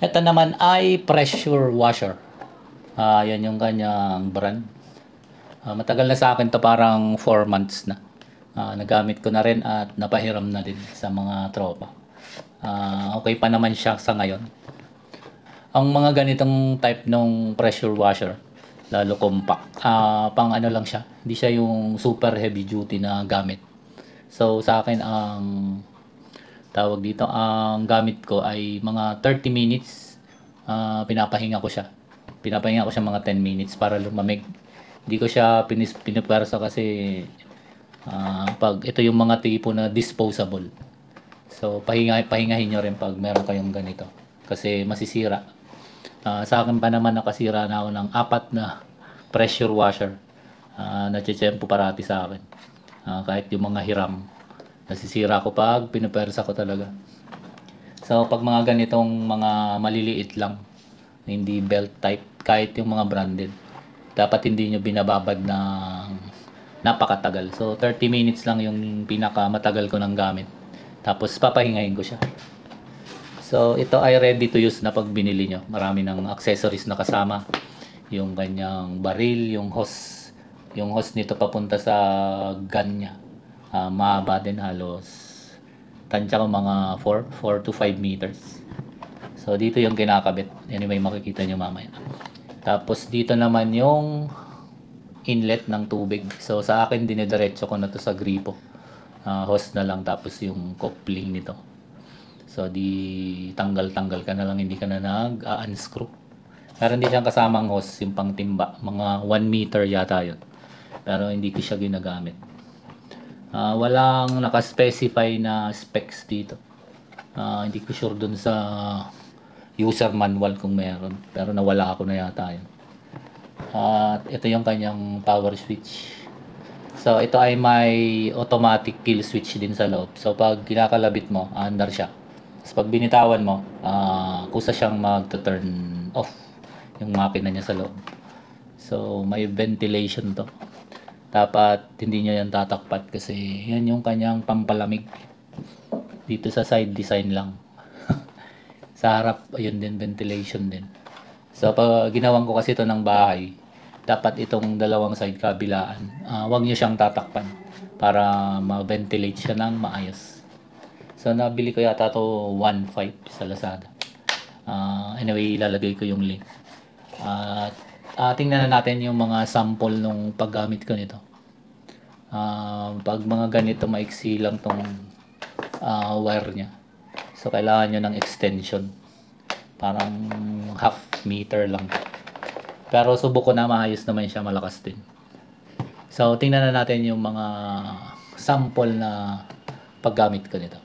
Ito naman ay pressure washer. Yan yung kanyang brand. Matagal na sa akin to, parang 4 months na. Nagamit ko na rin at napahiram na din sa mga tropa. Okay pa naman siya sa ngayon. Ang mga ganitong type ng pressure washer, lalo compact, pang ano lang siya, hindi siya yung super heavy duty na gamit. So sa akin, ang tawag dito, ang gamit ko ay mga 30 minutes. Pinapahinga ko siya mga 10 minutes para lumamig. Hindi ko siya pinipersa kasi pag ito yung mga tipo na disposable. So pahingahin nyo rin pag meron kayong ganito kasi masisira. Sa akin pa naman nakasira na ako ng 4 na pressure washer. Natsetsempo parati sa akin. Kahit yung mga hiram, nasisira ko pag pinipersa ko talaga. So pag mga ganitong mga maliliit lang, hindi belt type, kahit yung mga branded, dapat hindi nyo binababad ng napakatagal. So 30 minutes lang yung pinaka matagal ko ng gamit, tapos papahingahin ko siya. So ito ay ready to use na pag binili nyo. Marami ng accessories na kasama, yung kanyang baril, yung hose nito papunta sa gun nya. Mahaba din, halos tansya ko mga 4 to 5 meters. So dito yung kinakabit. Anyway, makikita nyo mamaya. Tapos dito naman yung inlet ng tubig. So sa akin, dinidiretso ko na to sa gripo. Hose na lang, tapos yung coupling nito. So di tanggal-tanggal ka na lang, hindi ka na nag-unscrew. Pero hindi siyang kasamang hose, yung pang timba. Mga 1 meter yata yun. Pero hindi ko siya ginagamit. Walang nakaspecify na specs dito. Hindi ko sure dun sa user manual kung meron, pero nawala ako na yata yun. At ito yung kanyang power switch. So ito ay may automatic kill switch din sa loob. So pag kinakalabit mo, under siya. So pag binitawan mo, kusa siyang mag-turn off yung makina niya sa loob. So may ventilation to. Dapat hindi nyo yan tatakpat kasi yan yung kanyang pampalamig. Dito sa side design lang. Sa harap, ayun din, ventilation din. So pag ginawan ko kasi ito ng bahay, dapat itong dalawang side kabilaan, wag nyo siyang tatakpan para ma-ventilate siya ng maayos. So nabili ko yata to 1.5 sa Lazada. Anyway, ilalagay ko yung link. Tingnan na natin yung mga sample nung paggamit ko nito. Pag mga ganito, maiksi lang tong wire nya. So kailangan nyo ng extension. Parang half meter lang. Pero subok ko na, maayos naman siya, malakas din. So tingnan na natin yung mga sample na paggamit ko nito.